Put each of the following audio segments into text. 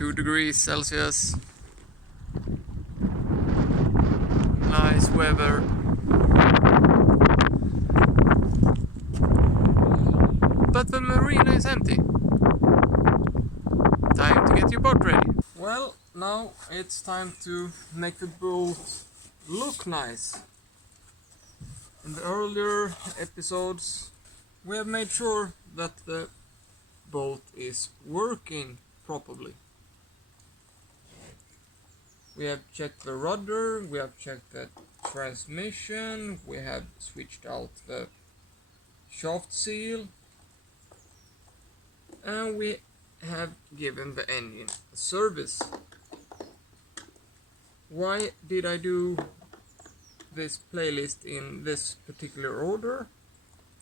2 degrees Celsius. Nice weather. But the marina is empty. Time to get your boat ready. Well, now it's time to make the boat look nice. In the earlier episodes, we have made sure that the boat is working properly. We have checked the rudder, we have checked the transmission, we have switched out the shaft seal, and we have given the engine a service. Why did I do this playlist in this particular order?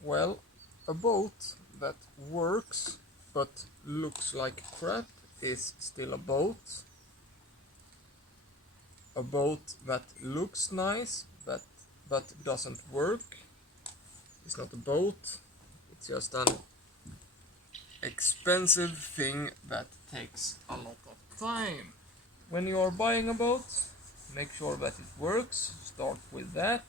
Well, a boat that works but looks like crap is still a boat. A boat that looks nice but doesn't work is not a boat. It's just an expensive thing that takes a lot of time. When you are buying a boat, make sure that it works. Start with that.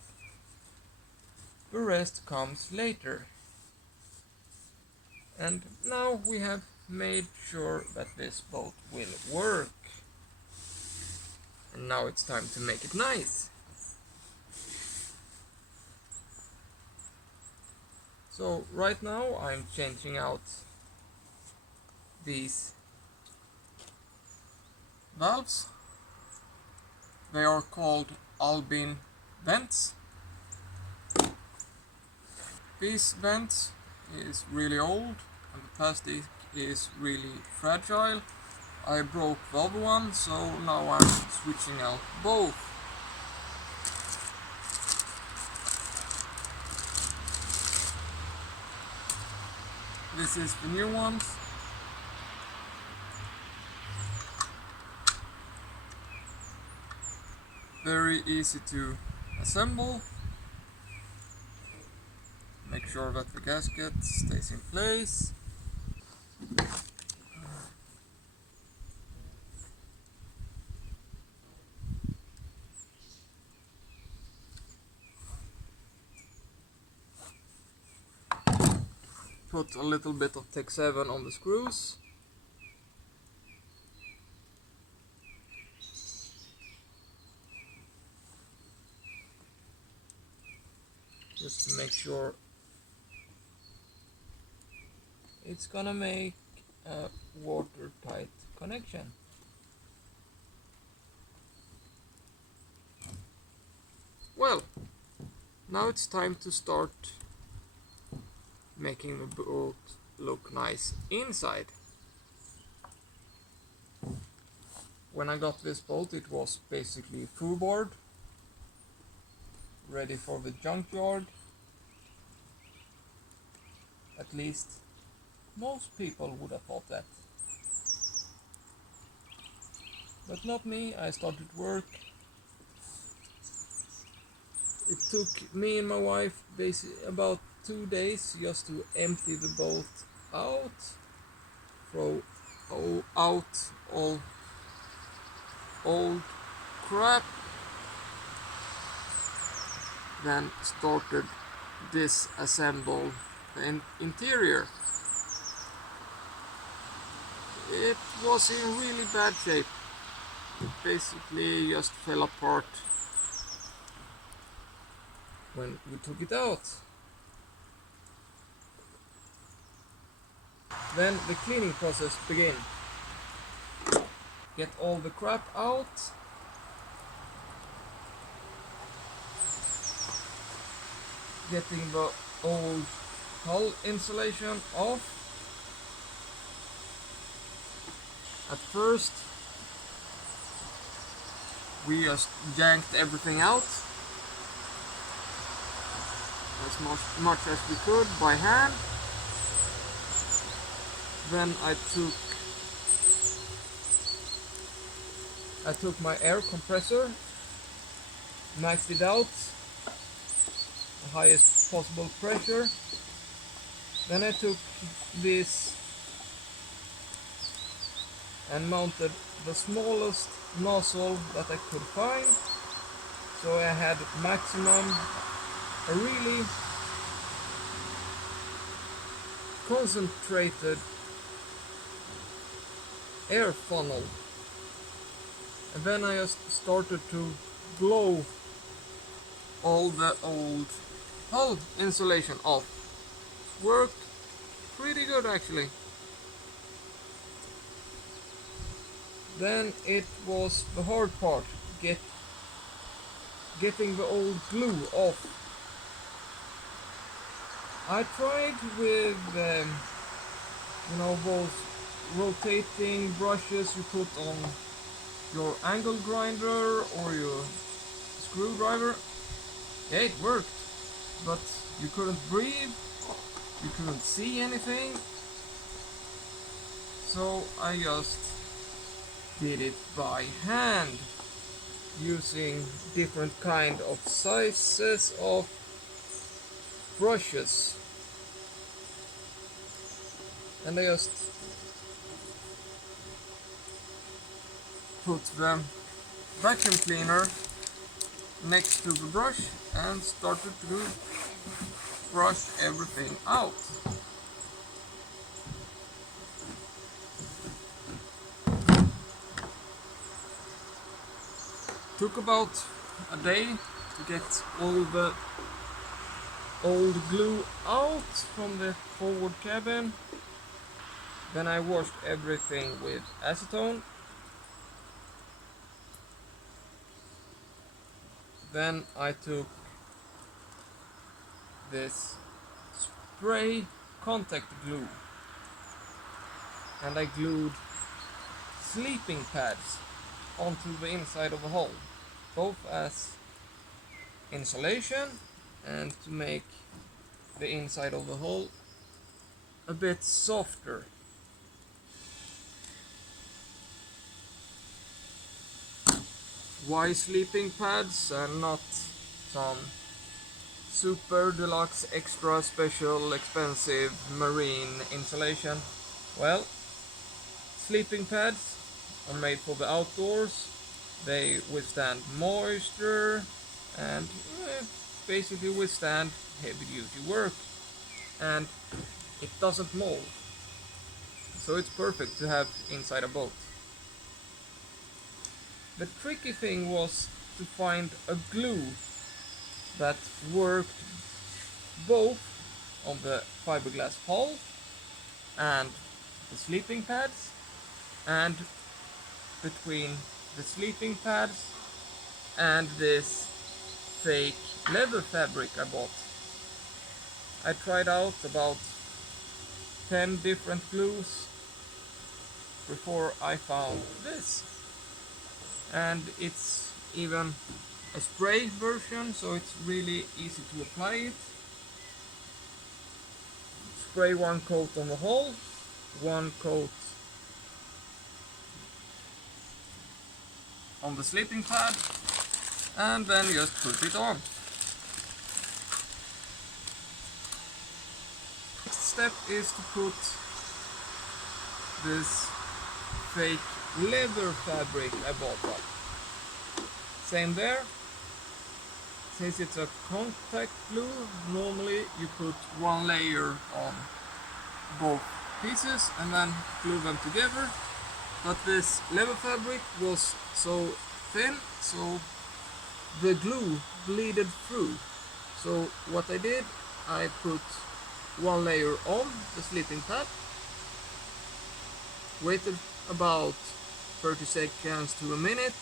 The rest comes later. And now we have made sure that this boat will work. And now it's time to make it nice. So right now I'm changing out these valves. They are called Albin vents. This vent is really old and the plastic is really fragile. I broke the other one, so now I'm switching out both. This is the new ones. Very easy to assemble. Make sure that the gasket stays in place. Put a little bit of Tech 7 on the screws. Just to make sure it's gonna make a watertight connection. Well, now it's time to start making the boat look nice inside. When I got this boat, it was basically foolboard, ready for the junkyard. At least most people would have thought that. But not me. I started work. It took me and my wife basically about 2 days just to empty the boat out, throw out all old crap, then started disassemble the interior. It was in really bad shape. It basically just fell apart when we took it out. Then the cleaning process began. Get all the crap out. Getting the old hull insulation off. At first we just yanked everything out as much as we could by hand. Then I took my air compressor, maxed it out, the highest possible pressure. Then I took this and mounted the smallest nozzle that I could find, so I had maximum, a really concentrated air funnel. And then I just started to blow all the old hull insulation off. Worked pretty good actually. Then it was the hard part, getting the old glue off. I tried with those rotating brushes you put on your angle grinder or your screwdriver. Yeah, it worked, but you couldn't breathe, you couldn't see anything, so I just did it by hand using different kind of sizes of brushes, and I just put the vacuum cleaner next to the brush and started to brush everything out. Took about a day to get all the old glue out from the forward cabin. Then I washed everything with acetone. Then I took this spray contact glue and I glued sleeping pads onto the inside of the hull, both as insulation and to make the inside of the hull a bit softer. Why sleeping pads and not some super deluxe extra special expensive marine insulation? Well, sleeping pads are made for the outdoors. They withstand moisture and basically withstand heavy duty work, and it doesn't mold, so it's perfect to have inside a boat. The tricky thing was to find a glue that worked both on the fiberglass hull and the sleeping pads, and between the sleeping pads and this fake leather fabric I bought. I tried out about 10 different glues before I found this, and it's even a spray version, so it's really easy to apply it. Spray one coat on the hull, one coat on the sleeping pad, and then just put it on. Next step is to put this fake leather fabric I bought up. Same there. Since it's a contact glue, normally you put one layer on both pieces and then glue them together. But this leather fabric was so thin, so the glue bleeded through. So what I did, I put one layer on the sleeping pad, waited about 30 seconds to a minute,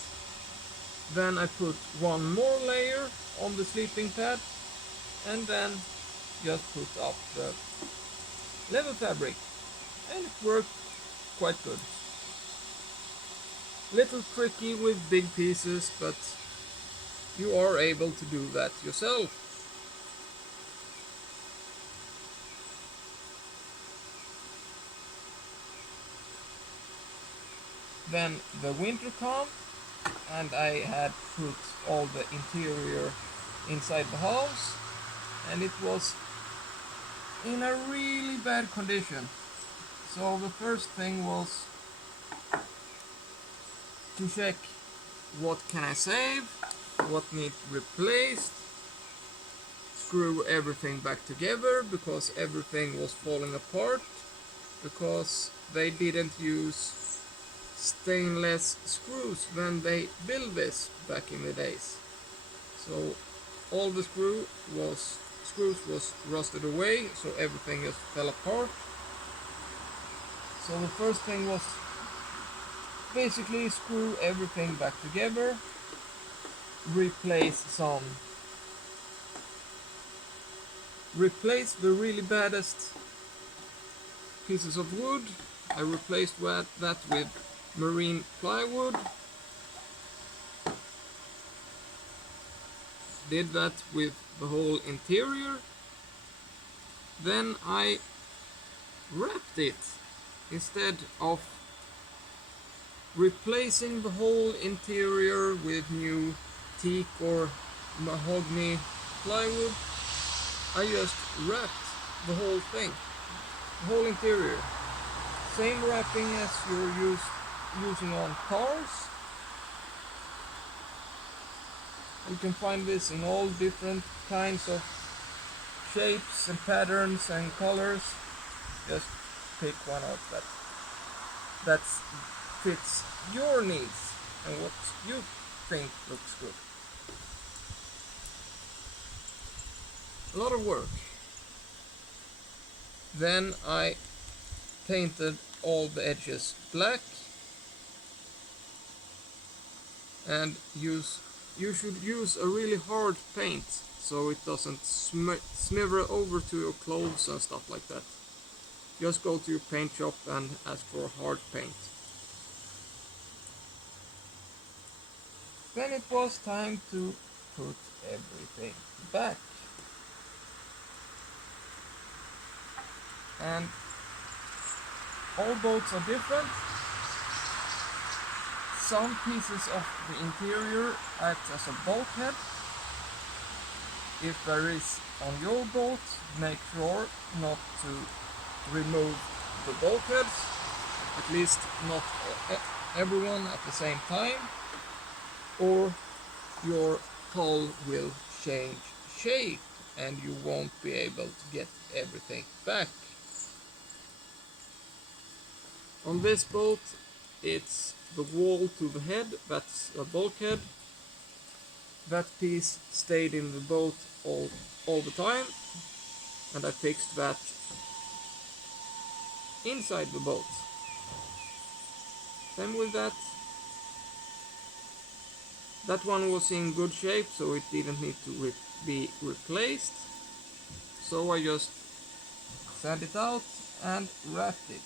then I put one more layer on the sleeping pad, and then just put up the leather fabric, and it worked quite good. Little tricky with big pieces, but you are able to do that yourself. Then the winter come, and I had put all the interior inside the house, and it was in a really bad condition. So the first thing was to check what can I save, what needs replaced, screw everything back together because everything was falling apart because they didn't use stainless screws when they built this back in the days. So all the screws was rusted away, so everything just fell apart. So the first thing was basically screw everything back together, replace the really baddest pieces of wood. I replaced that with marine plywood. Did that with the whole interior. Then I wrapped it instead of replacing the whole interior with new teak or mahogany plywood. I just wrapped the whole thing, the whole interior. Same wrapping as you're using on cars. You can find this in all different kinds of shapes and patterns and colors. Just pick one out that fits your needs and what you think looks good. A lot of work. Then I painted all the edges black, and you should use a really hard paint so it doesn't smear over to your clothes and stuff like that. Just go to your paint shop and ask for hard paint. Then it was time to put everything back. And all boats are different. Some pieces of the interior act as a bulkhead. If there is on your boat, make sure not to remove the bulkheads, at least not everyone at the same time, or your hull will change shape and you won't be able to get everything back. On this boat, it's the wall to the head, that's a bulkhead. That piece stayed in the boat all the time, and I fixed that inside the boat. Same with that. That one was in good shape, so it didn't need to be replaced. So I just sand it out and wrapped it.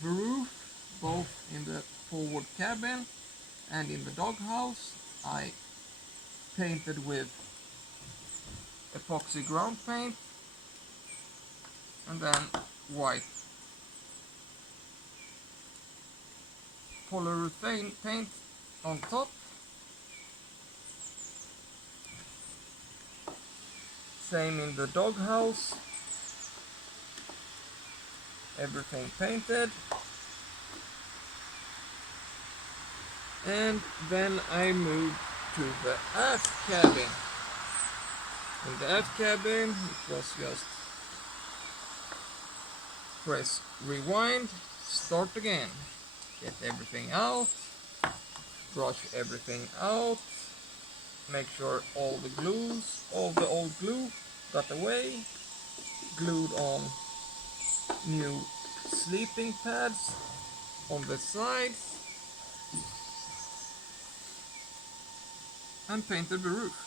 The roof, both in the forward cabin and in the doghouse, I painted with epoxy ground paint and then white polyurethane paint on top. Same in the doghouse, everything painted. And then I moved to the aft cabin. In the aft cabin, it was just press rewind, start again. Get everything out, brush everything out, make sure all the old glue got away, glued on new sleeping pads on the sides, and painted the roof.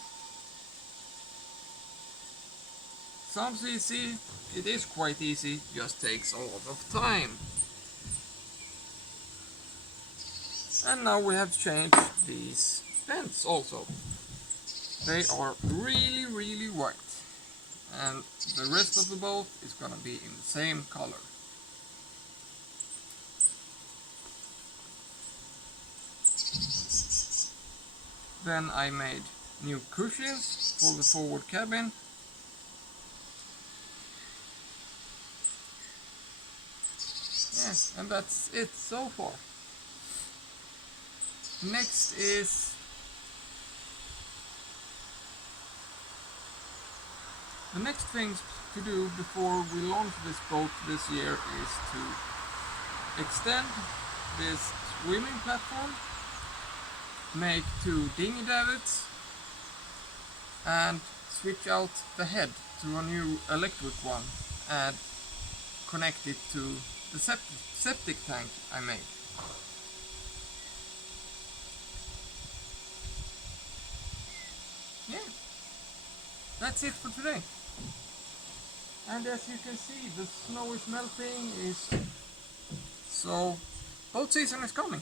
Sounds easy, it is quite easy, just takes a lot of time. And now we have changed these vents also. They are really white, and the rest of the boat is gonna be in the same color. Then I made new cushions for the forward cabin. Yes, and that's it so far. Next is the next things to do before we launch this boat this year is to extend this swimming platform, make 2 dinghy davits, and switch out the head to a new electric one and connect it to the septic tank I made. Yeah, that's it for today. And as you can see, the snow is melting, so boat season is coming.